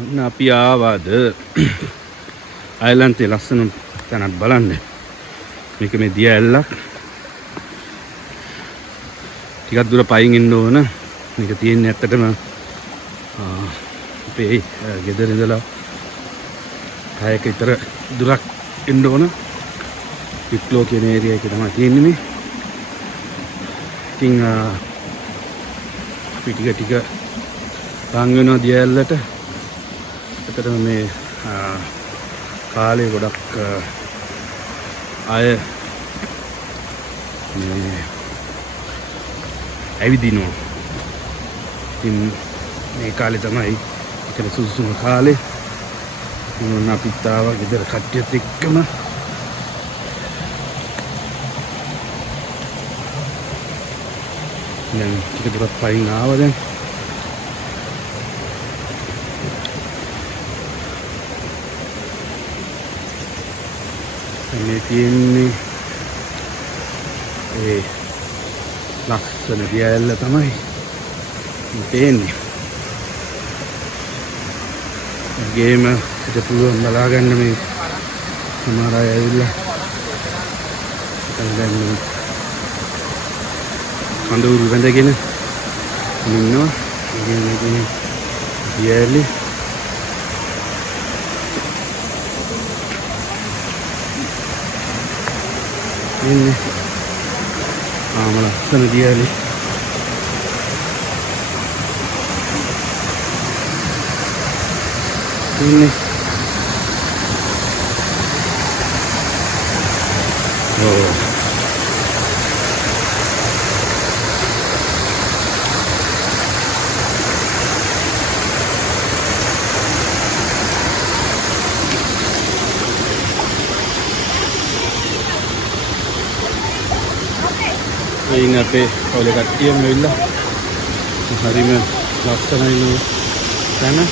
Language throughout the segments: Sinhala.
ඔන්න අපි ආවාද අයිලන්තේ ලස්සන තැනක් බලන්න. මේක මේ දිය ඇල්ලක්. ටිකක් දුර පයින් ඉන්න ඕන. මේක තියෙන්නේ ඇත්තටම අපේ ගෙදර ඉඳලා 6ක විතර දුරක් එන්න ඕන. වික්ලෝ කියන ඒරියා එකේ තමයි තියෙන්නේ මේ. ඉතින් අපි ටික ලං වෙනවා දිය ඇල්ලට. ඇත්තටම මේ කාලේ ගොඩක් අය මේ ඇවිදිනවා. ඉතින් මේ කාලේ තමයි ඒකට සුදුසුම කාලේ. මොන අපිත් ආවා ගෙදර කට්ටියත් එක්කම. දැන් ටික දුරක් පයින් ආවා දැන්. මේ තියෙන්නේ ඒ ලස්සන දිය ඇල්ල තමයි තියෙන්නේ. ගේම ඉත පුළුවන් බලා ගන්න මේ සමහර අය ඇවිල්ලා දැන් කඳවුරු වැඳගෙන ඉන්නවා. මේ දිය ඇල්ලේ ඉන්නේ ලස්සන දිය ඇල්ලේ. ඉන්නේ ඉතින් අපේ ඔලේ කට්ටියම වෙලා හරිම ලස්සනයි තැන.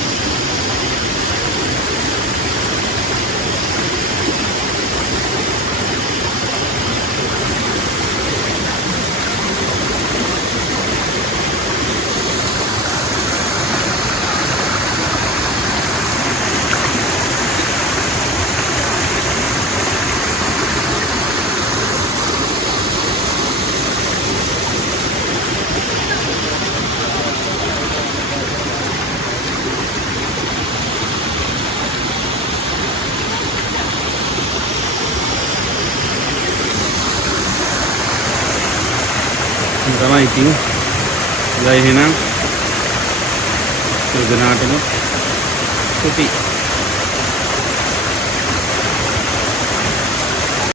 තමයි ඉතින් එහෙනම් දෙදෙනාටම ස්තුතියි.